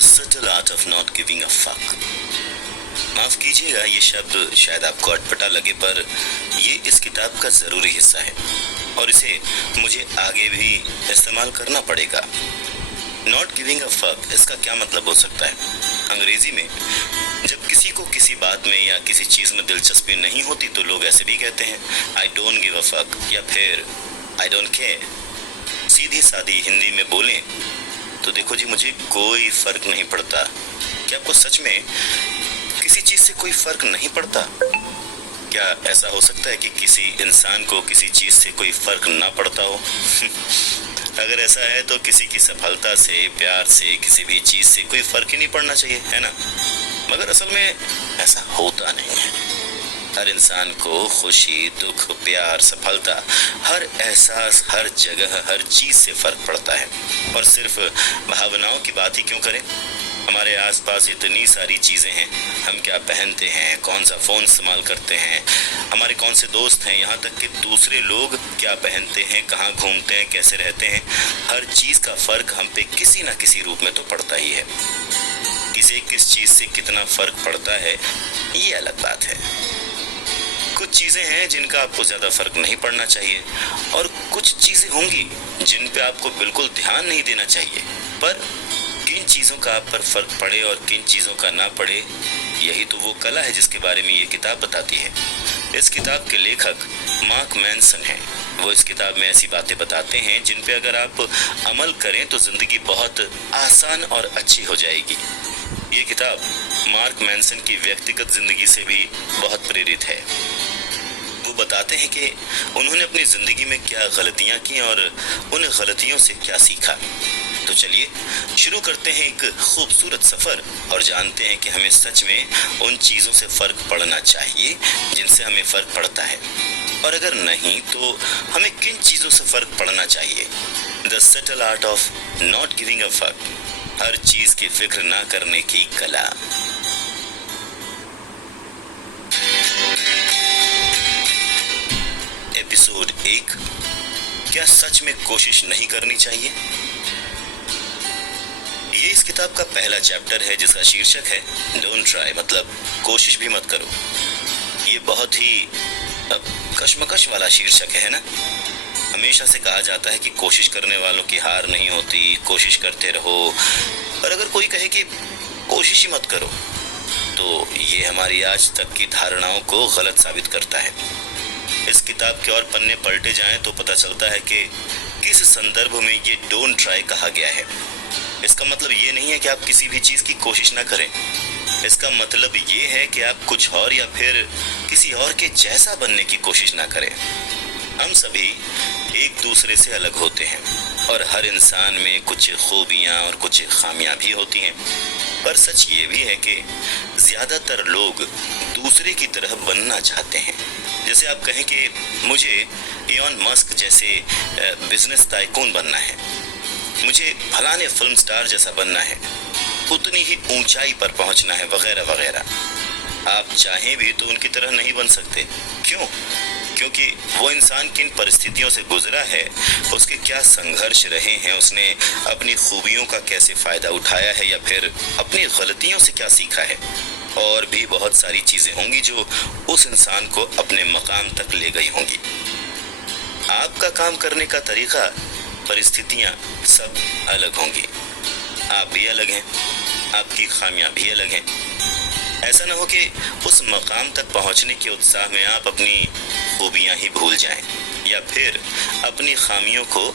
subtle art of not giving a fuck। माफ कीजिएगा, ये शब्द शायद आपको अटपटा लगे, पर ये इस किताब का जरूरी हिस्सा है और इसे मुझे आगे भी इस्तेमाल करना पड़ेगा। नॉट गिविंग अ फक, इसका क्या मतलब हो सकता है? अंग्रेजी में जब किसी को किसी बात में या किसी चीज में दिलचस्पी नहीं होती तो लोग ऐसे भी कहते हैं, I don't give a fuck, या फिर आई डोंट केयर। सीधी सादी हिंदी में बोलें तो देखो जी, मुझे कोई फर्क नहीं पड़ता। क्या आपको सच में किसी चीज से कोई फर्क नहीं पड़ता? क्या ऐसा हो सकता है कि किसी इंसान को किसी चीज से कोई फर्क ना पड़ता हो? अगर ऐसा है तो किसी की सफलता से, प्यार से, किसी भी चीज से कोई फर्क ही नहीं पड़ना चाहिए, है ना? मगर असल में ऐसा होता नहीं है। हर इंसान को खुशी, दुख, प्यार, सफलता, हर एहसास, हर जगह, हर चीज से फर्क पड़ता है। और सिर्फ भावनाओं की बात ही क्यों करें, हमारे आसपास इतनी सारी चीजें हैं। हम क्या पहनते हैं, कौन सा फोन इस्तेमाल करते हैं, हमारे कौन से दोस्त हैं, यहाँ तक कि दूसरे लोग क्या पहनते हैं, कहाँ घूमते हैं, कैसे रहते हैं, हर चीज का फर्क हम पे किसी ना किसी रूप में तो पड़ता ही है। किसे किस चीज से कितना फर्क पड़ता है, ये अलग बात है। कुछ चीजें हैं जिनका आपको ज्यादा फर्क नहीं पड़ना चाहिए और कुछ चीजें होंगी जिन पे आपको बिल्कुल ध्यान नहीं देना चाहिए। पर किन चीजों का आप पर फर्क पड़े और किन चीजों का ना पड़े, यही तो वो कला है जिसके बारे में ये किताब बताती है। इस किताब के लेखक मार्क मैनसन हैं। वो इस किताब में ऐसी बातें बताते हैं जिन पे अगर आप अमल करें तो जिंदगी बहुत आसान और अच्छी हो जाएगी। ये किताब मार्क मैनसन की व्यक्तिगत जिंदगी से भी बहुत प्रेरित है। वो बताते हैं कि उन्होंने अपनी जिंदगी में क्या गलतियां की और उन गलतियों से क्या सीखा। तो चलिए शुरू करते हैं एक खूबसूरत सफर और जानते हैं कि हमें सच में उन चीजों से फर्क पड़ना चाहिए जिनसे हमें फर्क पड़ता है, और अगर नहीं तो हमें किन चीजों से फर्क पड़ना चाहिए। The subtle art of not giving a fuck, हर चीज की फिक्र ना करने की कला। एपिसोड 1, क्या सच में कोशिश नहीं करनी चाहिए? ये इस किताब का पहला चैप्टर है जिसका शीर्षक है डोंट ट्राई, मतलब कोशिश भी मत करो। ये बहुत ही कश्मकश वाला शीर्षक है ना? हमेशा से कहा जाता है कि कोशिश करने वालों की हार नहीं होती, कोशिश करते रहो। और अगर कोई कहे कि कोशिश ही मत करो, तो ये हमारी आज तक की धारणाओं को गलत साबित करता है। इस किताब के और पन्ने पलटे जाएं तो पता चलता है कि किस संदर्भ में ये डोंट ट्राई कहा गया है। इसका मतलब ये नहीं है कि आप किसी भी चीज की कोशिश ना करें। इसका मतलब ये है कि आप कुछ और या फिर किसी और के जैसा बनने की कोशिश ना करें। हम सभी एक दूसरे से अलग होते हैं और हर इंसान में कुछ खूबियां और कुछ खामियां भी होती हैं। पर सच ये भी है कि ज्यादातर लोग दूसरे की तरह बनना चाहते हैं। जैसे आप कहें कि मुझे इलॉन मस्क जैसे बिजनेस टाइकून बनना है, मुझे फलाने फिल्म स्टार जैसा बनना है, उतनी ही ऊंचाई पर पहुंचना है, वगैरह वगैरह। आप चाहें भी तो उनकी तरह नहीं बन सकते। क्यों? क्योंकि वो इंसान किन परिस्थितियों से गुजरा है, उसके क्या संघर्ष रहे हैं, उसने अपनी खूबियों का कैसे फायदा उठाया है या फिर अपनी गलतियों से क्या सीखा है, और भी बहुत सारी चीजें होंगी जो उस इंसान को अपने मकाम तक ले गई होंगी। आपका काम करने का तरीका, परिस्थितियां सब अलग होंगी। आप भी अलग हैं, आपकी खामियां भी अलग हैं। ऐसा ना हो कि उस मकाम तक पहुंचने के उत्साह में आप अपनी खूबियां ही भूल जाएं या फिर अपनी खामियों को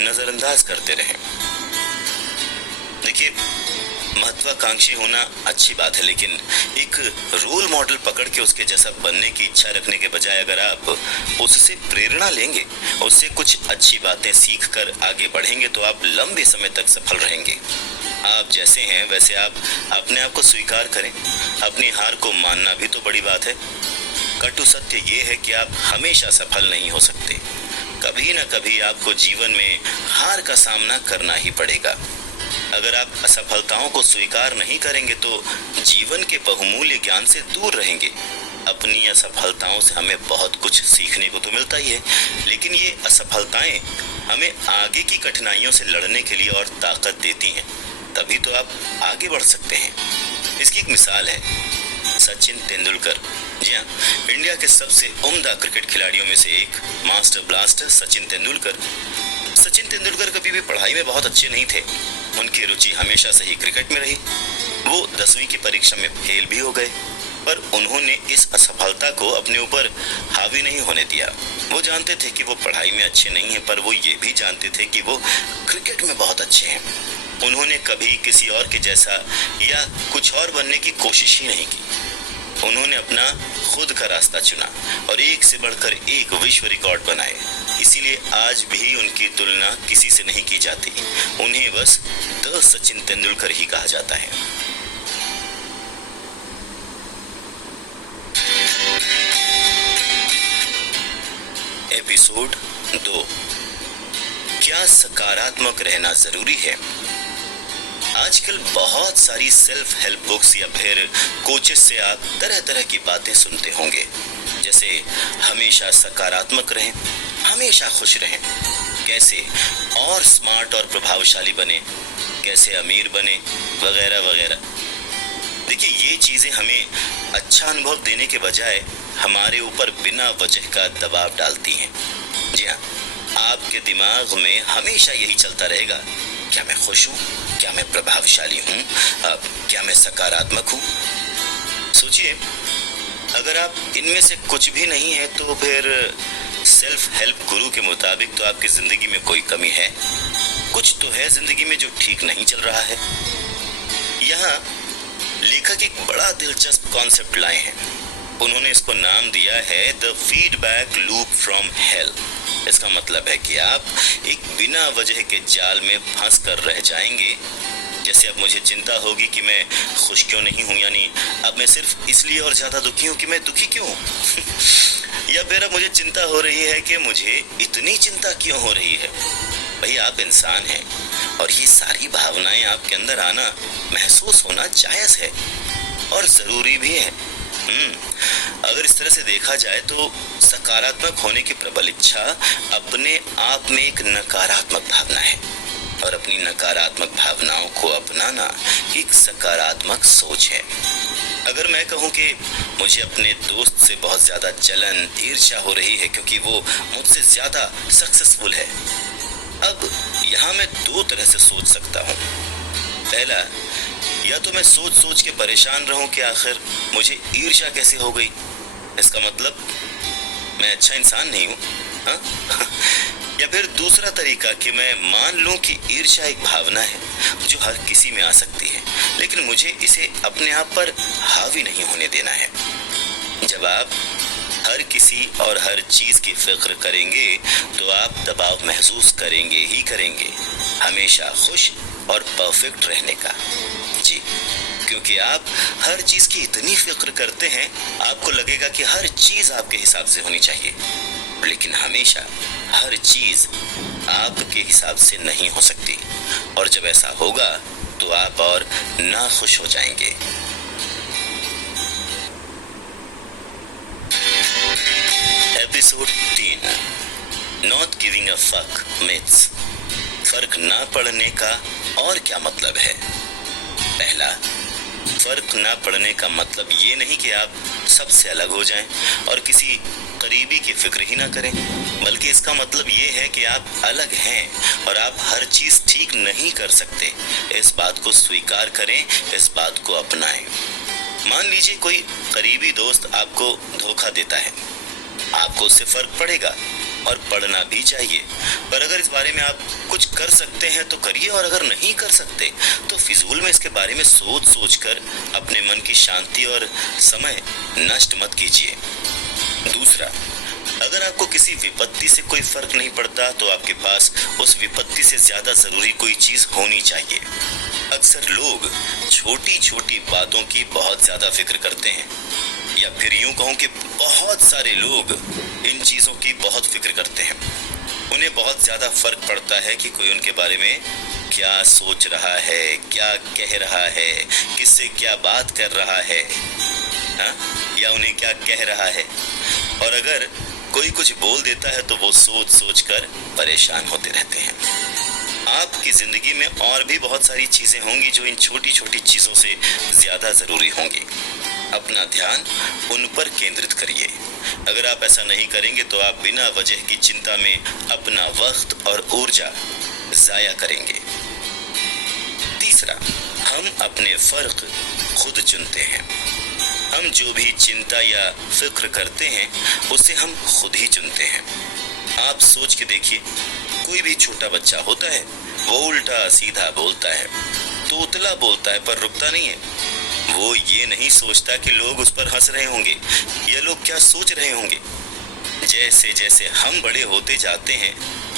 नजरअंदाज करते रहें। देखिए, महत्वाकांक्षी होना अच्छी बात है, लेकिन एक रोल मॉडल पकड़ के उसके जैसा बनने की इच्छा रखने के बजाय अगर आप उससे प्रेरणा लेंगे, उससे कुछ अच्छी बातें सीख कर आगे बढ़ेंगे तो आप लंबे समय तक सफल रहेंगे। आप जैसे हैं वैसे आप अपने आप को स्वीकार करें। अपनी हार को मानना भी तो बड़ी बात है। कटु सत्य ये है कि आप हमेशा सफल नहीं हो सकते। कभी न कभी आपको जीवन में हार का सामना करना ही पड़ेगा। अगर आप असफलताओं को स्वीकार नहीं करेंगे तो जीवन के बहुमूल्य ज्ञान से दूर रहेंगे। अपनी असफलताओं से हमें बहुत कुछ सीखने को तो मिलता ही है, लेकिन ये असफलताएं हमें आगे की कठिनाइयों से लड़ने के लिए और ताकत देती हैं। तभी तो आप आगे बढ़ सकते हैं। इसकी एक मिसाल है सचिन तेंदुलकर। जी हाँ, इंडिया के सबसे उम्दा क्रिकेट खिलाड़ियों में से एक मास्टर ब्लास्टर सचिन तेंदुलकर। सचिन तेंदुलकर कभी भी पढ़ाई में बहुत अच्छे नहीं थे। उनकी रुचि हमेशा से ही क्रिकेट में रही। वो 10वीं की परीक्षा में फेल भी हो गए, पर उन्होंने इस असफलता को अपने ऊपर हावी नहीं होने दिया। वो जानते थे कि वो पढ़ाई में अच्छे नहीं हैं, पर वो ये भी जानते थे कि वो क्रिकेट में बहुत अच्छे हैं। उन्होंने कभी किसी और के जैसा या कुछ और बनने की कोशिश ही नहीं की। उन्होंने अपना खुद का रास्ता चुना और एक से बढ़कर एक विश्व रिकॉर्ड बनाए। इसीलिए आज भी उनकी तुलना किसी से नहीं की जाती। उन्हें बस द सचिन तेंदुलकर ही कहा जाता है। एपिसोड 2, क्या सकारात्मक रहना जरूरी है? आजकल बहुत सारी सेल्फ हेल्प बुक्स या फिर कोचेस से आप तरह तरह की बातें सुनते होंगे, जैसे हमेशा सकारात्मक रहें, हमेशा खुश रहें, कैसे और स्मार्ट और प्रभावशाली बने, कैसे अमीर बने, वगैरह वगैरह। देखिए, ये चीजें हमें अच्छा अनुभव देने के बजाय हमारे ऊपर बिना वजह का दबाव डालती हैं। जी हाँ, आपके दिमाग में हमेशा यही चलता रहेगा, क्या मैं खुश हूँ, क्या मैं प्रभावशाली हूँ, क्या मैं सकारात्मक हूँ। सोचिए, अगर आप इनमें से कुछ भी नहीं है तो फिर सेल्फ हेल्प गुरु के मुताबिक तो आपकी जिंदगी में कोई कमी है। कुछ तो है जिंदगी में जो ठीक नहीं चल रहा है। यहाँ लेखक एक बड़ा दिलचस्प कॉन्सेप्ट लाए हैं। उन्होंने इसको नाम दिया है the feedback loop from hello. इसका मतलब है कि आप एक बिना वजह के जाल में फंस कर रह जाएंगे। जैसे अब मुझे चिंता होगी कि मैं खुश क्यों नहीं हूँ, यानी अब मैं सिर्फ इसलिए और ज्यादा दुखी हूँ कि मैं दुखी क्यों हूँ। या फिर अब मुझे चिंता हो रही है कि मुझे इतनी चिंता क्यों हो रही है। भाई, आप इंसान हैं और ये सारी भावनाएं आपके अंदर आना, महसूस होना जायज है और जरूरी भी है। अगर इस तरह से देखा जाए तो सकारात्मक होने की प्रबल इच्छा अपने आप में एक नकारात्मक भावना है और अपनी नकारात्मक भावनाओं को अपनाना एक सकारात्मक सोच है। अगर मैं कहूँ कि मुझे अपने दोस्त से बहुत ज्यादा जलन, ईर्ष्या हो रही है क्योंकि वो मुझसे ज्यादा सक्सेसफुल है, अब यहाँ मैं दो तरह से सोच सकता हूँ। पहला, या तो मैं सोच सोच के परेशान रहूं कि आखिर मुझे ईर्ष्या कैसे हो गई, इसका मतलब मैं अच्छा इंसान नहीं हूं, हाँ? या फिर दूसरा तरीका कि मैं मान लूं कि ईर्ष्या एक भावना है जो हर किसी में आ सकती है, लेकिन मुझे इसे अपने आप पर हावी नहीं होने देना है। जब आप हर किसी और हर चीज की फिक्र करेंगे तो आप दबाव महसूस करेंगे ही करेंगे, हमेशा खुश और परफेक्ट रहने का। जी, क्योंकि आप हर चीज की इतनी फिक्र करते हैं, आपको लगेगा कि हर चीज आपके हिसाब से होनी चाहिए, लेकिन हमेशा हर चीज आपके हिसाब से नहीं हो सकती। और जब ऐसा होगा तो आप और नाखुश हो जाएंगे। Episode 3, not giving a fuck myths. फर्क ना पड़ने का और क्या मतलब है? पहला, फर्क ना पड़ने का मतलब ये नहीं कि आप सबसे अलग हो जाएं और किसी करीबी की फिक्र ही ना करें, बल्कि इसका मतलब ये है कि आप अलग हैं और आप हर चीज ठीक नहीं कर सकते। इस बात को स्वीकार करें, इस बात को अपनाएं। मान लीजिए कोई करीबी दोस्त आपको धोखा देता है, आपको उससे फर्क पड़ेगा और पढ़ना भी चाहिए, पर अगर इस बारे में आप कुछ कर सकते हैं तो करिए, और अगर नहीं कर सकते तो फिजूल में इसके बारे में सोच सोच कर अपने मन की शांति और समय नष्ट मत कीजिए। दूसरा, अगर आपको किसी विपत्ति से कोई फर्क नहीं पड़ता तो आपके पास उस विपत्ति से ज्यादा जरूरी कोई चीज होनी चाहिए। अक्सर लोग छोटी छोटी बातों की बहुत ज्यादा फिक्र करते हैं, या फिर यूं कहूं कि बहुत सारे लोग इन चीजों की बहुत फिक्र करते हैं। उन्हें बहुत ज्यादा फर्क पड़ता है कि कोई उनके बारे में क्या सोच रहा है, क्या कह रहा है, किससे क्या बात कर रहा है, हाँ? या उन्हें क्या कह रहा है। और अगर कोई कुछ बोल देता है तो वो सोच सोच कर परेशान होते रहते हैं। आपकी जिंदगी में और भी बहुत सारी चीजें होंगी जो इन छोटी छोटी चीजों से ज्यादा जरूरी होंगी। अपना ध्यान उन पर केंद्रित करिए। अगर आप ऐसा नहीं करेंगे तो आप बिना वजह की चिंता में अपना वक्त और ऊर्जा जाया करेंगे। तीसरा, हम अपने फर्क खुद चुनते हैं। हम जो भी चिंता या फिक्र करते हैं उसे हम खुद ही चुनते हैं। आप सोच के देखिए, कोई भी छोटा बच्चा होता है, वो उल्टा सीधा बोलता है, तोतला बोलता है पर रुकता नहीं है। वो ये नहीं सोचता कि लोग उस पर हंस रहे होंगे या लोग क्या सोच रहे होंगे। जैसे जैसे हम बड़े होते जाते हैं,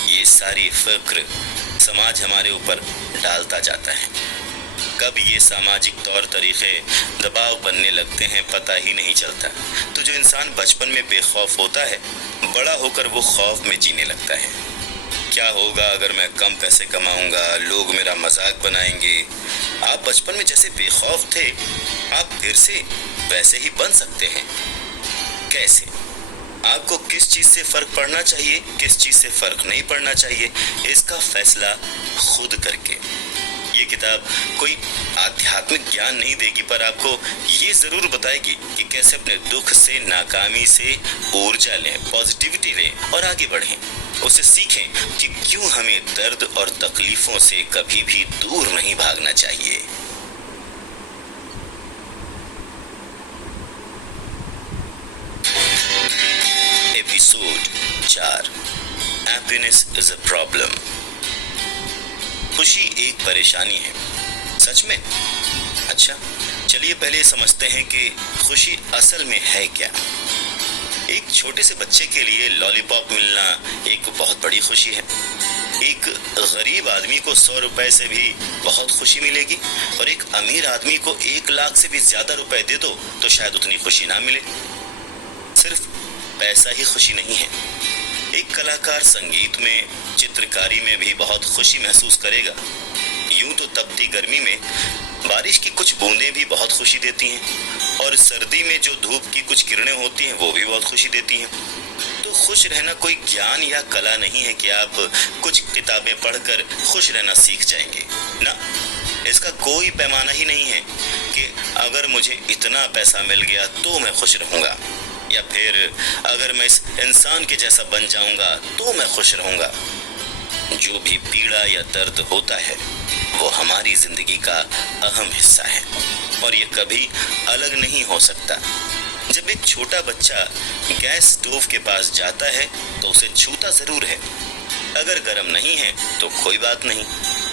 ये सारी फिक्र समाज हमारे ऊपर डालता जाता है। कब ये सामाजिक तौर तरीके दबाव बनने लगते हैं पता ही नहीं चलता। तो जो इंसान बचपन में बेखौफ होता है, बड़ा होकर वो खौफ में जीने लगता है। क्या होगा अगर मैं कम पैसे कमाऊंगा, लोग मेरा मजाक बनाएंगे। आप बचपन में जैसे बेखौफ थे, आप फिर से वैसे ही बन सकते हैं। कैसे? आपको किस चीज से फर्क पड़ना चाहिए, किस चीज से फर्क नहीं पड़ना चाहिए, इसका फैसला खुद करके। ये किताब कोई आध्यात्मिक ज्ञान नहीं देगी, पर आपको ये जरूर बताएगी कि कैसे अपने दुख से, नाकामी से ऊर्जा लें, पॉजिटिविटी लें और आगे बढ़ें। उसे सीखें कि क्यों हमें दर्द और तकलीफों से कभी भी दूर नहीं भागना चाहिए। Episode 4, happiness is a problem. खुशी एक परेशानी है। सच में? अच्छा, चलिए पहले समझते हैं कि खुशी असल में है क्या। एक छोटे से बच्चे के लिए लॉलीपॉप मिलना एक बहुत बड़ी खुशी है। एक गरीब आदमी को 100 रुपए से भी बहुत खुशी मिलेगी, और एक अमीर आदमी को 1 लाख से भी ज्यादा रुपए दे दो तो शायद उतनी खुशी ना मिले। सिर्फ पैसा ही खुशी नहीं है। एक कलाकार संगीत में, चित्रकारी में भी बहुत खुशी महसूस करेगा। यूं तो तपती गर्मी में बारिश की कुछ बूंदें भी बहुत खुशी देती हैं, और सर्दी में जो धूप की कुछ किरणें होती हैं वो भी बहुत खुशी देती हैं। तो खुश रहना कोई ज्ञान या कला नहीं है कि आप कुछ किताबें पढ़कर खुश रहना सीख जाएंगे ना। इसका कोई पैमाना ही नहीं है कि अगर मुझे इतना पैसा मिल गया तो मैं खुश रहूंगा, या फिर अगर मैं इस इंसान के जैसा बन जाऊंगा तो मैं खुश रहूंगा। जो भी पीड़ा या दर्द होता है वो हमारी जिंदगी का अहम हिस्सा है, और ये कभी अलग नहीं हो सकता। जब एक छोटा बच्चा गैस स्टोव के पास जाता है तो उसे छूता जरूर है। अगर गर्म नहीं है तो कोई बात नहीं,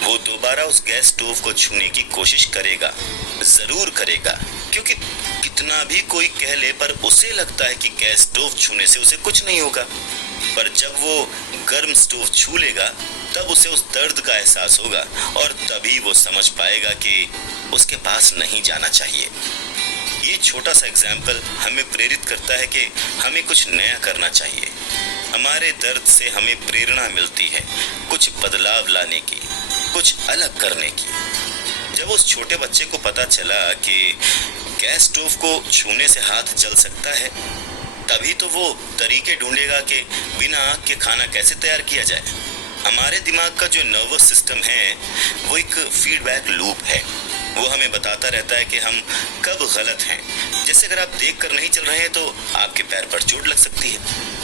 वो दोबारा उस गैस स्टोव को छूने की कोशिश करेगा, जरूर करेगा, क्योंकि कितना भी कोई कह ले पर उसे लगता है कि गैस स्टोव छूने से उसे कुछ नहीं होगा। पर जब वो गर्म स्टोव छू लेगा तब उसे उस दर्द का एहसास होगा, और तभी वो समझ पाएगा कि उसके पास नहीं जाना चाहिए। ये छोटा सा एग्जाम्पल हमें प्रेरित करता है कि हमें कुछ नया करना चाहिए। हमारे दर्द से हमें प्रेरणा मिलती है कुछ बदलाव लाने की, कुछ अलग करने की। जब उस छोटे बच्चे को पता चला कि गैस स्टोव को छूने से हाथ जल सकता है, तभी तो वो तरीके ढूंढेगा कि बिना आग के खाना कैसे तैयार किया जाए। हमारे दिमाग का जो नर्वस सिस्टम है वो एक फीडबैक लूप है। वो हमें बताता रहता है कि हम कब गलत हैं। जैसे अगर आप देख कर नहीं चल रहे हैं तो आपके पैर पर चोट लग सकती है।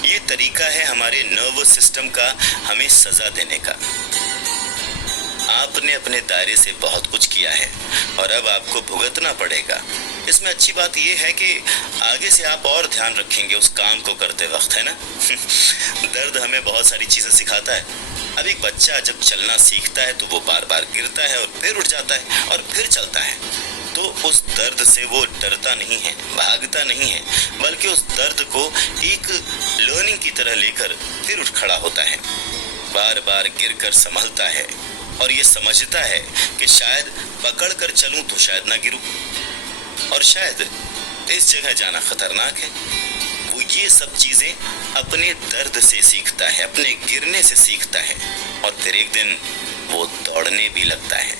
ये तरीका है हमारे नर्वस सिस्टम का हमें सजा देने का। आपने अपने दायरे से बहुत कुछ किया है और अब आपको भुगतना पड़ेगा। इसमें अच्छी बात यह है कि आगे से आप और ध्यान रखेंगे उस काम को करते वक्त, है ना। दर्द हमें बहुत सारी चीजें सिखाता है। अब एक बच्चा जब चलना सीखता है तो वो बार बार गिरता है और फिर उठ जाता है और फिर चलता है। तो उस दर्द से वो डरता नहीं है, भागता नहीं है, बल्कि उस दर्द को एक लर्निंग की तरह लेकर फिर उठ खड़ा होता है। बार बार गिरकर संभलता है और ये समझता है कि शायद पकड़ कर चलूं तो शायद ना गिरूं, और शायद इस जगह जाना खतरनाक है। वो ये सब चीजें अपने दर्द से सीखता है, अपने गिरने से सीखता है, और फिर एक दिन वो दौड़ने भी लगता है।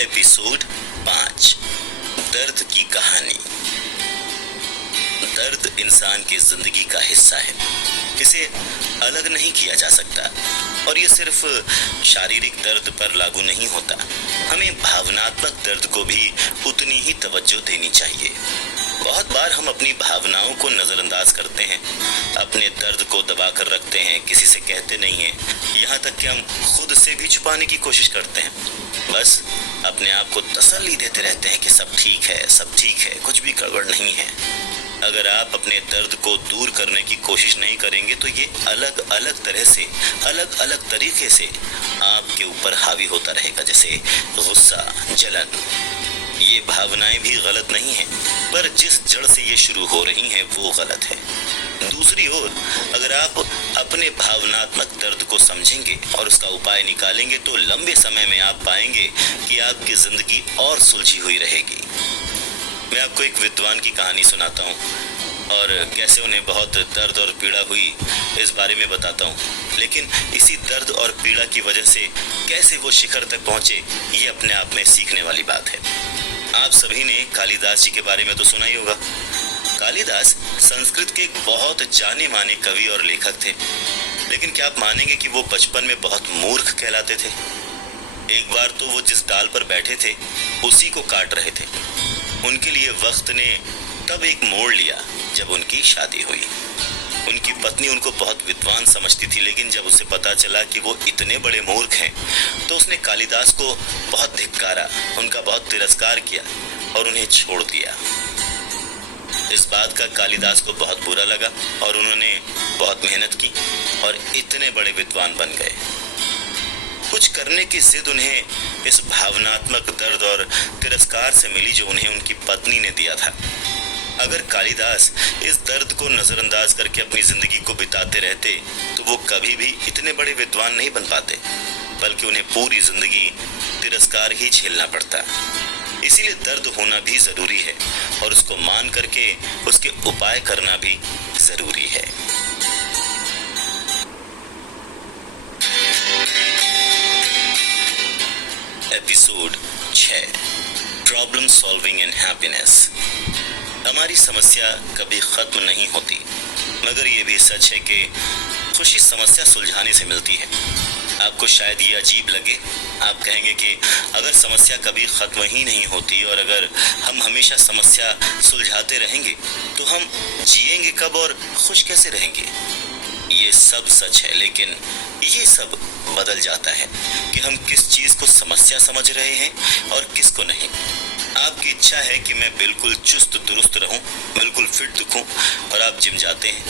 एपिसोड 5, दर्द की कहानी। दर्द इंसान की जिंदगी का हिस्सा है, इसे अलग नहीं किया जा सकता। और ये सिर्फ शारीरिक दर्द पर लागू नहीं होता, हमें भावनात्मक दर्द को भी उतनी ही तवज्जो देनी चाहिए। बहुत बार हम अपनी भावनाओं को नजरअंदाज करते हैं, अपने दर्द को दबा कर रखते हैं, किसी से कहते नहीं हैं, यहाँ तक कि हम खुद से भी छुपाने की कोशिश करते हैं। बस अपने आप को तसल्ली देते रहते हैं कि सब ठीक है, सब ठीक है, कुछ भी गड़बड़ नहीं है। अगर आप अपने दर्द को दूर करने की कोशिश नहीं करेंगे तो ये अलग अलग तरह से, अलग अलग तरीके से आपके ऊपर हावी होता रहेगा, जैसे गुस्सा, जलन। ये भावनाएं भी गलत नहीं हैं, पर जिस जड़ से ये शुरू हो रही हैं वो गलत है। दूसरी ओर अगर आप अपने भावनात्मक दर्द को समझेंगे और उसका उपाय निकालेंगे तो लंबे समय में आप पाएंगे कि आपकी जिंदगी और सुलझी हुई रहेगी। मैं आपको एक विद्वान की कहानी सुनाता हूँ और कैसे उन्हें बहुत दर्द और पीड़ा हुई इस बारे में बताता हूँ, लेकिन इसी दर्द और पीड़ा की वजह से कैसे वो शिखर तक पहुंचे, ये अपने आप में सीखने वाली बात है। आप सभी ने कालिदास जी के बारे में तो सुना ही होगा। कालिदास संस्कृत के एक बहुत जाने माने कवि और लेखक थे, लेकिन क्या आप मानेंगे कि वो बचपन में बहुत मूर्ख कहलाते थे। एक बार तो वो जिस डाल पर बैठे थे उसी को काट रहे थे। उनके लिए वक्त ने तब एक मोड़ लिया जब उनकी शादी हुई। उनकी पत्नी उनको बहुत विद्वान समझती थी, लेकिन जब उसे पता चला कि वो इतने बड़े मूर्ख हैं तो उसने कालिदास को बहुत धिक्कारा, उनका बहुत तिरस्कार किया और उन्हें छोड़ दिया। इस बात का कालिदास को बहुत बुरा लगा और उन्होंने बहुत मेहनत की और इतने बड़े विद्वान बन गए। कुछ करने की जिद उन्हें इस भावनात्मक दर्द और तिरस्कार से मिली जो उन्हें उनकी पत्नी ने दिया था। अगर कालिदास इस दर्द को नजरअंदाज करके अपनी जिंदगी को बिताते रहते तो वो कभी भी इतने बड़े विद्वान नहीं बन पाते, बल्कि उन्हें पूरी जिंदगी तिरस्कार ही झेलना पड़ता। इसीलिए दर्द होना भी जरूरी है और उसको मान करके उसके उपाय करना भी जरूरी है। Episode 6, problem solving and happiness. हमारी समस्या कभी खत्म नहीं होती, मगर ये भी सच है कि खुशी समस्या सुलझाने से मिलती है। आपको शायद ये अजीब लगे, आप कहेंगे कि अगर समस्या कभी खत्म ही नहीं होती और अगर हम हमेशा समस्या सुलझाते रहेंगे तो हम जिएंगे कब और खुश कैसे रहेंगे। ये सब सच है, लेकिन ये सब बदल जाता है कि हम किस चीज को समस्या समझ रहे हैं और किसको नहीं। आपकी इच्छा है कि मैं बिल्कुल चुस्त दुरुस्त रहूं, बिल्कुल फिट दिखूं और आप जिम जाते हैं।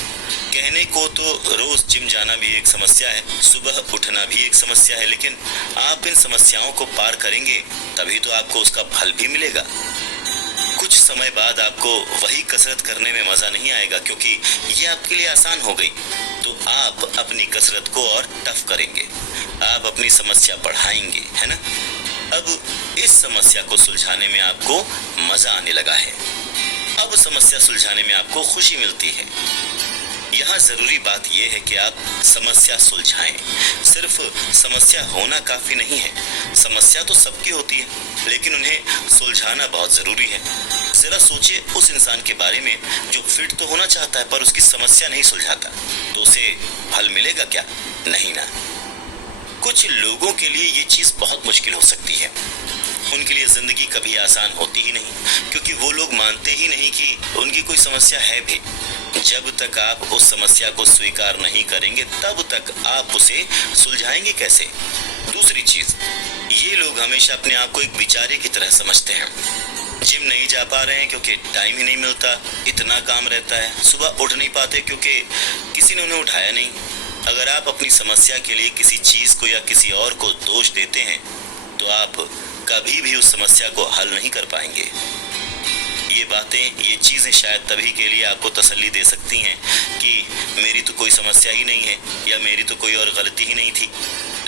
कहने को तो रोज जिम जाना भी एक समस्या है, सुबह उठना भी एक समस्या है, लेकिन आप इन समस्याओं को पार करेंगे तभी तो आपको उसका फल भी मिलेगा। कुछ समय बाद आपको वही कसरत करने में मजा नहीं आएगा क्योंकि ये आपके लिए आसान हो गई, तो आप अपनी कसरत को और टफ करेंगे, आप अपनी समस्या बढ़ाएंगे, है ना। अब इस समस्या को सुलझाने में आपको मजा आने लगा है, अब समस्या सुलझाने में आपको खुशी मिलती है। यहाँ जरूरी बात यह है कि आप समस्या सुलझाएं। सिर्फ समस्या होना काफी नहीं है, समस्या तो सबकी होती है, लेकिन उन्हें सुलझाना बहुत जरूरी है। जरा सोचिए उस इंसान के बारे में जो फिट तो होना चाहता है पर उसकी समस्या नहीं सुलझाता, तो उसे फल मिलेगा क्या? नहीं ना। कुछ लोगों के लिए ये चीज बहुत मुश्किल हो सकती है, उनके लिए जिंदगी कभी आसान होती ही नहीं क्योंकि वो लोग मानते ही नहीं कि उनकी कोई समस्या है भी। जब तक आप उस समस्या को स्वीकार नहीं करेंगे तब तक आप उसे सुलझाएंगे कैसे। दूसरी चीज, ये लोग हमेशा अपने आप को एक बेचारे की तरह समझते हैं। जिम नहीं जा पा रहे हैं क्योंकि टाइम ही नहीं मिलता, इतना काम रहता है, सुबह उठ नहीं पाते क्योंकि किसी ने उन्हें उठाया नहीं। अगर आप अपनी समस्या के लिए किसी चीज को या किसी और को दोष देते हैं तो आप कभी भी उस समस्या को हल नहीं कर पाएंगे। ये बातें, ये चीजें शायद तभी के लिए आपको तसल्ली दे सकती हैं कि मेरी तो कोई समस्या ही नहीं है या मेरी तो कोई और गलती ही नहीं थी,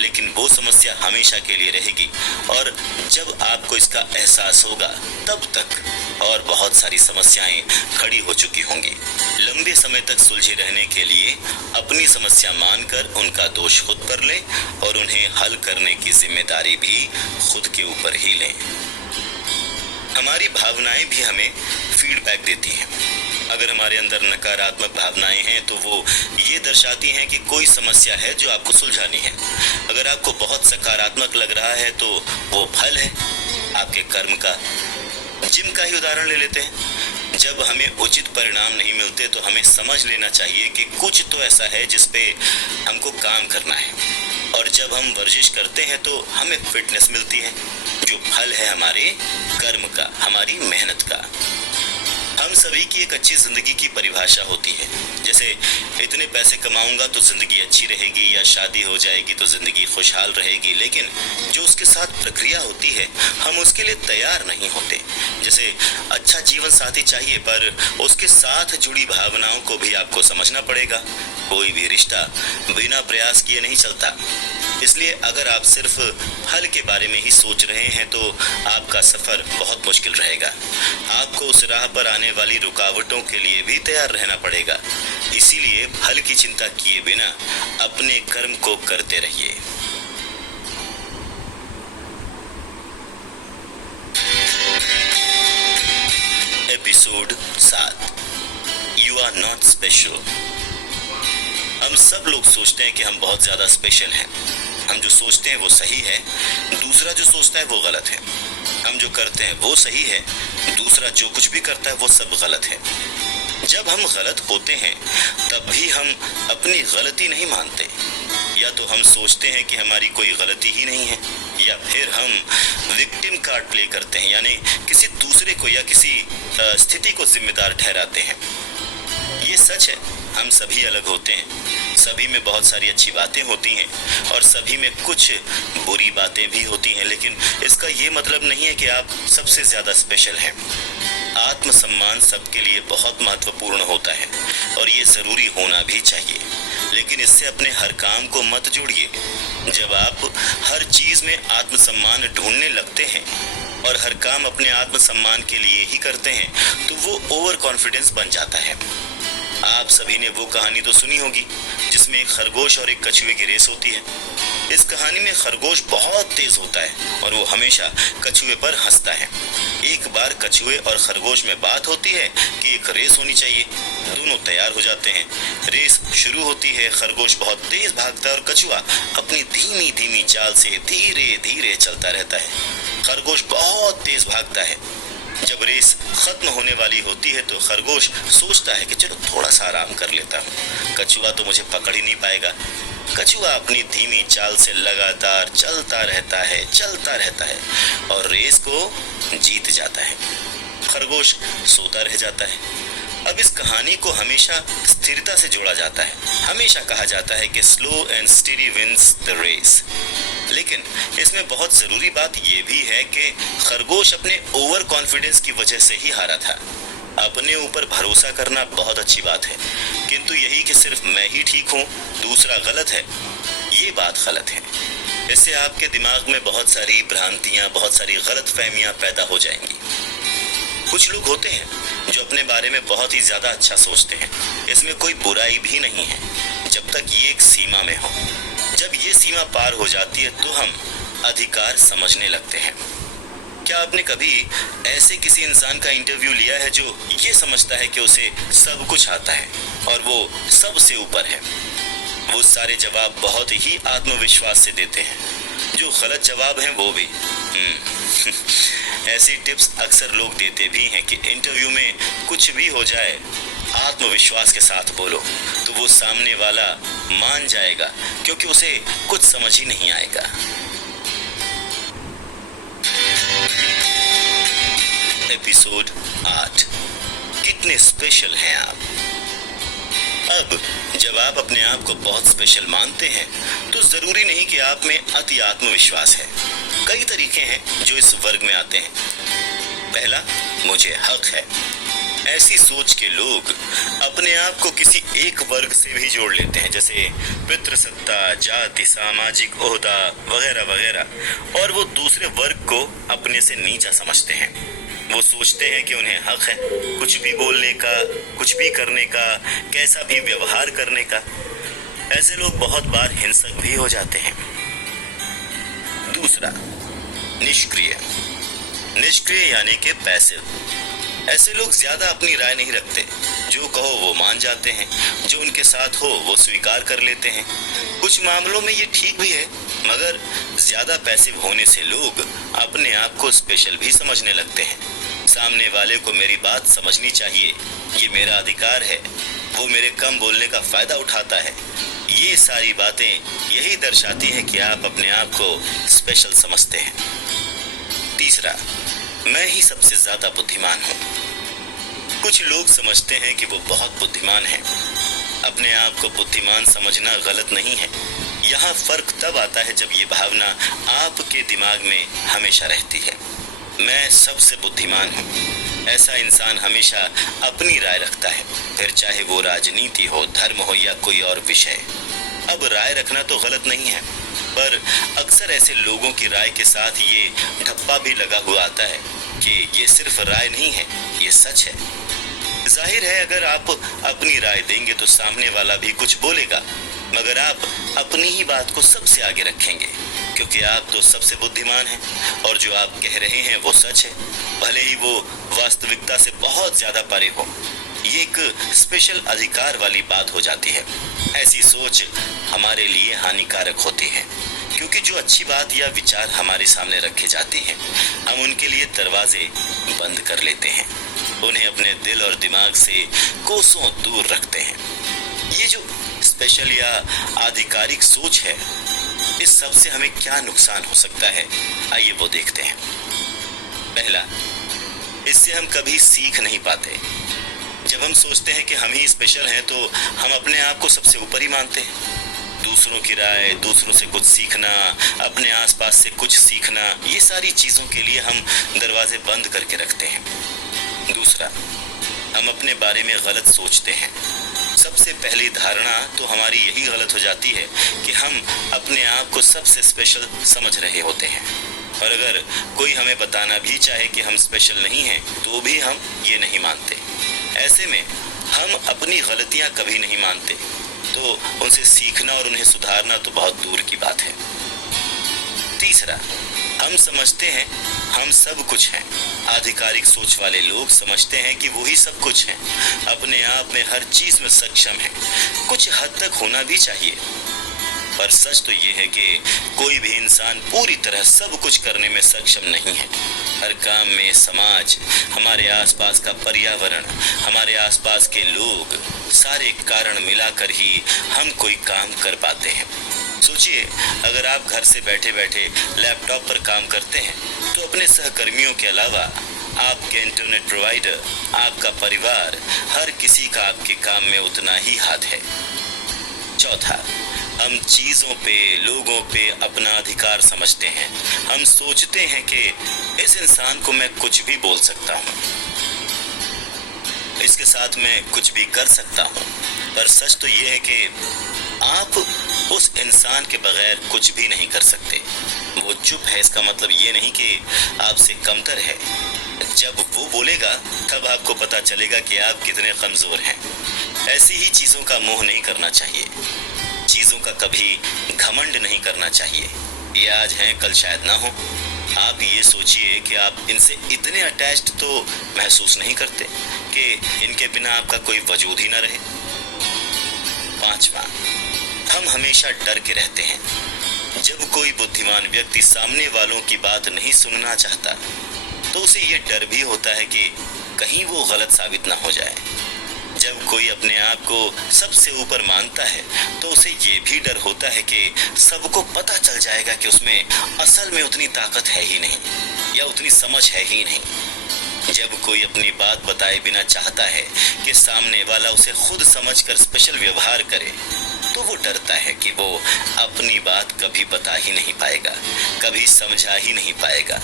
लेकिन वो समस्या हमेशा के लिए रहेगी और जब आपको इसका एहसास होगा तब तक और बहुत सारी समस्याएं खड़ी हो चुकी होंगी। लंबे समय तक सुलझे रहने के लिए अपनी समस्या मानकर उनका दोष खुद पर लें और उन्हें हल करने की जिम्मेदारी भी खुद के ऊपर ही लें। हमारी भावनाएं भी हमें फीडबैक देती हैं। अगर हमारे अंदर नकारात्मक भावनाएं हैं तो वो ये दर्शाती हैं कि कोई समस्या है जो आपको सुलझानी है। अगर आपको बहुत सकारात्मक लग रहा है तो वो फल है आपके कर्म का। जिम का ही उदाहरण ले लेते हैं। जब हमें उचित परिणाम नहीं मिलते तो हमें समझ लेना चाहिए कि कुछ तो ऐसा है जिस पे हमको काम करना है, और जब हम वर्जिश करते हैं तो हमें फिटनेस मिलती है जो फल है हमारे कर्म का, हमारी मेहनत का। हम सभी की एक अच्छी जिंदगी की परिभाषा होती है, जैसे इतने पैसे कमाऊंगा तो जिंदगी अच्छी रहेगी, या शादी हो जाएगी तो जिंदगी खुशहाल रहेगी। लेकिन जो उसके साथ प्रक्रिया होती है हम उसके लिए तैयार नहीं होते। जैसे अच्छा जीवन साथी चाहिए, पर उसके साथ जुड़ी भावनाओं को भी आपको समझना पड़ेगा। कोई भी रिश्ता बिना प्रयास किए नहीं चलता। इसलिए अगर आप सिर्फ फल के बारे में ही सोच रहे हैं तो आपका सफर बहुत मुश्किल रहेगा। आपको उस राह पर आने वाली रुकावटों के लिए भी तैयार रहना पड़ेगा। इसीलिए फल की चिंता किए बिना अपने कर्म को करते रहिए। Episode 7, you are not special. हम सब लोग सोचते हैं कि हम बहुत ज्यादा स्पेशल हैं। हम जो सोचते हैं वो सही है, दूसरा जो सोचता है वो गलत है। हम जो करते हैं वो सही है, दूसरा जो कुछ भी करता है वो सब गलत है। जब हम गलत होते हैं तब भी हम अपनी गलती नहीं मानते। या तो हम सोचते हैं कि हमारी कोई गलती ही नहीं है, या फिर हम विक्टिम कार्ड प्ले करते हैं, यानी किसी दूसरे को या किसी स्थिति को जिम्मेदार ठहराते हैं। ये सच है, हम सभी अलग होते हैं। सभी में बहुत सारी अच्छी बातें होती हैं और सभी में कुछ बुरी बातें भी होती हैं, लेकिन इसका ये मतलब नहीं है कि आप सबसे ज्यादा स्पेशल हैं। आत्मसम्मान सबके लिए बहुत महत्वपूर्ण होता है और ये जरूरी होना भी चाहिए, लेकिन इससे अपने हर काम को मत जोड़िए। जब आप हर चीज में आत्मसम्मान ढूंढने लगते हैं और हर काम अपने आत्मसम्मान के लिए ही करते हैं तो वो ओवर कॉन्फिडेंस बन जाता है। आप सभी ने वो कहानी तो सुनी होगी जिसमें एक खरगोश और एक कछुए की रेस होती है। इस कहानी में खरगोश बहुत तेज होता है और वो हमेशा कछुए पर हंसता है। एक बार कछुए और खरगोश में बात होती है कि एक रेस होनी चाहिए। दोनों तैयार हो जाते हैं। रेस शुरू होती है। खरगोश बहुत तेज भागता है और कछुआ अपनी धीमी धीमी चाल से धीरे धीरे चलता रहता है। खरगोश बहुत तेज भागता है। जब रेस खत्म होने वाली होती है तो खरगोश सोचता है कि चलो थोड़ा सा आराम कर लेता हूँ, कछुआ तो मुझे पकड़ ही नहीं पाएगा। कछुआ अपनी धीमी चाल से लगातार चलता रहता है और रेस को जीत जाता है। खरगोश सोता रह जाता है। अब इस कहानी को हमेशा स्थिरता से जोड़ा जाता है। हमेशा कहा जाता है कि slow and steady wins the race, लेकिन इसमें बहुत जरूरी बात यह भी है कि खरगोश अपने ओवर कॉन्फिडेंस की वजह से ही हारा था। अपने ऊपर भरोसा करना बहुत अच्छी बात है, किंतु यही कि सिर्फ मैं ही ठीक हूँ दूसरा गलत है, ये बात गलत है। इससे आपके दिमाग में बहुत सारी भ्रांतियां, बहुत सारी गलतफहमियां पैदा हो जाएंगी। कुछ लोग होते हैं जो अपने बारे में बहुत ही ज्यादा अच्छा सोचते हैं। इसमें कोई बुराई भी नहीं है जब तक ये एक सीमा में हो। जब ये सीमा पार हो जाती है तो हम अधिकार समझने लगते हैं। क्या आपने कभी ऐसे किसी इंसान का इंटरव्यू लिया है जो ये समझता है कि उसे सब कुछ आता है और वो सबसे ऊपर है? वो सारे जवाब बहुत ही आत्मविश्वास से देते हैं। जो गलत जवाब हैं वो भी। ऐसी टिप्स अक्सर लोग देते भी हैं कि इंटरव्यू में कुछ भी हो जाए आत्मविश्वास के साथ बोलो तो वो सामने वाला मान जाएगा, क्योंकि उसे कुछ समझ ही नहीं आएगा। एपिसोड 8, कितने स्पेशल हैं आप? अब जब आप अपने आप को बहुत स्पेशल मानते हैं तो जरूरी नहीं कि आप में अति आत्मविश्वास है। कई तरीके हैं जो इस वर्ग में आते हैं। पहला, मुझे हक है। ऐसी सोच के लोग अपने आप को किसी एक वर्ग से भी जोड़ लेते हैं, जैसे पितृसत्ता, जाति, सामाजिक ओहदा वगैरह वगैरह, और वो दूसरे वर्ग को अपने से नीचा समझते हैं। वो सोचते हैं कि उन्हें हक है कुछ भी बोलने का, कुछ भी करने का, कैसा भी व्यवहार करने का। ऐसे लोग बहुत बार हिंसक भी हो जाते हैं। दूसरा, निष्क्रिय। निष्क्रिय यानी कि पैसिव। ऐसे लोग ज्यादा अपनी राय नहीं रखते, जो कहो वो मान जाते हैं, जो उनके साथ हो वो स्वीकार कर लेते हैं। कुछ मामलों में ये ठीक भी है, मगर ज्यादा पैसिव होने से लोग अपने आप को स्पेशल भी समझने लगते हैं। सामने वाले को मेरी बात समझनी चाहिए, ये मेरा अधिकार है, वो मेरे कम बोलने का फायदा उठाता है। ये सारी बातें यही दर्शाती हैं कि आप अपने आप को स्पेशल समझते हैं। तीसरा, मैं ही सबसे ज्यादा बुद्धिमान हूँ। कुछ लोग समझते हैं कि वो बहुत बुद्धिमान हैं। अपने आप को बुद्धिमान समझना गलत नहीं है। यहाँ फर्क तब आता है जब ये भावना आपके दिमाग में हमेशा रहती है, मैं सबसे बुद्धिमान हूँ। ऐसा इंसान हमेशा अपनी राय रखता है, फिर चाहे वो राजनीति हो, धर्म हो या कोई और विषय। अब राय रखना तो गलत नहीं है, पर अक्सर ऐसे लोगों की राय के साथ ये ठप्पा भी लगा हुआ आता है कि ये सिर्फ राय नहीं है, ये सच है। जाहिर है अगर आप अपनी राय देंगे तो सामने वाला भी कुछ बोलेगा, मगर आप अपनी ही बात को सबसे आगे रखेंगे, क्योंकि आप तो सबसे बुद्धिमान हैं और जो आप कह रहे हैं वो सच है, भले ही वो वास्तविकता से बहुत ज्यादा परे हो। ये एक स्पेशल अधिकार वाली बात हो जाती है। ऐसी सोच हमारे लिए हानिकारक होती है, क्योंकि जो अच्छी बात या विचार हमारे सामने रखे जाते हैं, हम उनके लिए दरवाजे बंद कर लेते हैं, उन्हें अपने दिल और दिमाग से कोसों दूर रखते हैं। ये जो स्पेशल या आधिकारिक सोच है, इस सब से हमें क्या नुकसान हो सकता है, आइए वो देखते हैं। पहला, इससे हम कभी सीख नहीं पाते। जब हम सोचते हैं कि हम ही स्पेशल हैं तो हम अपने आप को सबसे ऊपर ही मानते हैं। दूसरों की राय, दूसरों से कुछ सीखना, अपने आसपास से कुछ सीखना, ये सारी चीजों के लिए हम दरवाजे बंद करके रखते हैं। दूसरा, हम अपने बारे में गलत सोचते हैं। सबसे पहली धारणा तो हमारी यही गलत हो जाती है कि हम अपने आप को सबसे स्पेशल समझ रहे होते हैं, और अगर कोई हमें बताना भी चाहे कि हम स्पेशल नहीं हैं, तो भी हम ये नहीं मानते। ऐसे में हम अपनी गलतियां कभी नहीं मानते, तो उनसे सीखना और उन्हें सुधारना तो बहुत दूर की बात है। तीसरा, हम समझते हैं हम सब कुछ हैं। आधिकारिक सोच वाले लोग समझते हैं कि वो ही सब कुछ हैं, अपने आप में हर चीज में सक्षम हैं, कुछ हद तक होना भी चाहिए। पर सच तो ये है कि कोई भी इंसान पूरी तरह सब कुछ करने में सक्षम नहीं है। हर काम में समाज, हमारे आसपास का पर्यावरण, हमारे आसपास के लोग, सारे कारण मिलाकर ही हम कोई काम कर पाते हैं। सोचिए, अगर आप घर से बैठे बैठे लैपटॉप पर काम करते हैं, तो अपने सहकर्मियों के अलावा आपके इंटरनेट प्रोवाइडर, आपका परिवार, हर किसी का आपके काम में उतना ही हाथ है। चौथा, हम चीजों पे, लोगों पे अपना अधिकार समझते हैं। हम सोचते हैं कि इस इंसान को मैं कुछ भी बोल सकता हूँ, इसके साथ मैं कुछ भी कर सकता हूँ। पर सच तो ये है कि आप उस इंसान के बगैर कुछ भी नहीं कर सकते। वो चुप है, इसका मतलब ये नहीं कि आपसे कमतर है। जब वो बोलेगा तब आपको पता चलेगा कि आप कितने कमजोर हैं। ऐसी ही चीजों का मोह नहीं करना चाहिए, चीजों का कभी घमंड नहीं करना चाहिए। ये आज हैं, कल शायद ना हो। आप ये सोचिए कि आप इनसे इतने अटैच्ड तो महसूस नहीं करते कि इनके बिना आपका कोई वजूद ही ना रहे। पांचवा, हम हमेशा डर के रहते हैं। जब कोई बुद्धिमान व्यक्ति सामने वालों की बात नहीं सुनना चाहता, तो उसे ये डर भी होता है कि कहीं वो गलत साबित ना हो जाए। जब कोई अपने आप को सबसे ऊपर मानता है, तो उसे ये भी डर होता है कि सबको पता चल जाएगा कि उसमें असल में उतनी ताकत है ही नहीं, या उतनी समझ है ही नहीं। जब कोई अपनी बात बताए बिना चाहता है कि सामने वाला उसे खुद समझकर स्पेशल व्यवहार करे, तो वो डरता है कि वो अपनी बात कभी बता ही नहीं पाएगा, कभी समझा ही नहीं पाएगा।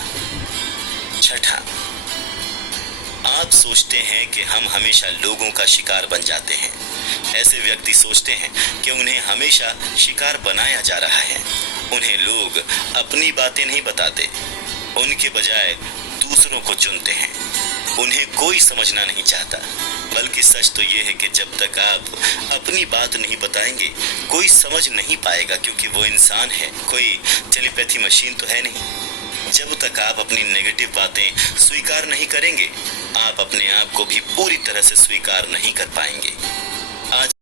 छठा, आप सोचते हैं कि हम हमेशा लोगों का शिकार बन जाते हैं। ऐसे व्यक्ति सोचते हैं कि उन्हें हमेशा शिकार बनाया जा रहा है। उन्हें लोग अपनी बातें नहीं बताते, उनके बजाय दूसरों को चुनते हैं। उन्हें कोई समझना नहीं चाहता। बल्कि सच तो ये है कि जब तक आप अपनी बात नहीं बताएंगे, कोई समझ नहीं पाएगा, क्योंकि वो इंसान है, कोई टेलीपैथी मशीन तो है नहीं। जब तक आप अपनी नेगेटिव बातें स्वीकार नहीं करेंगे, आप अपने आप को भी पूरी तरह से स्वीकार नहीं कर पाएंगे। आज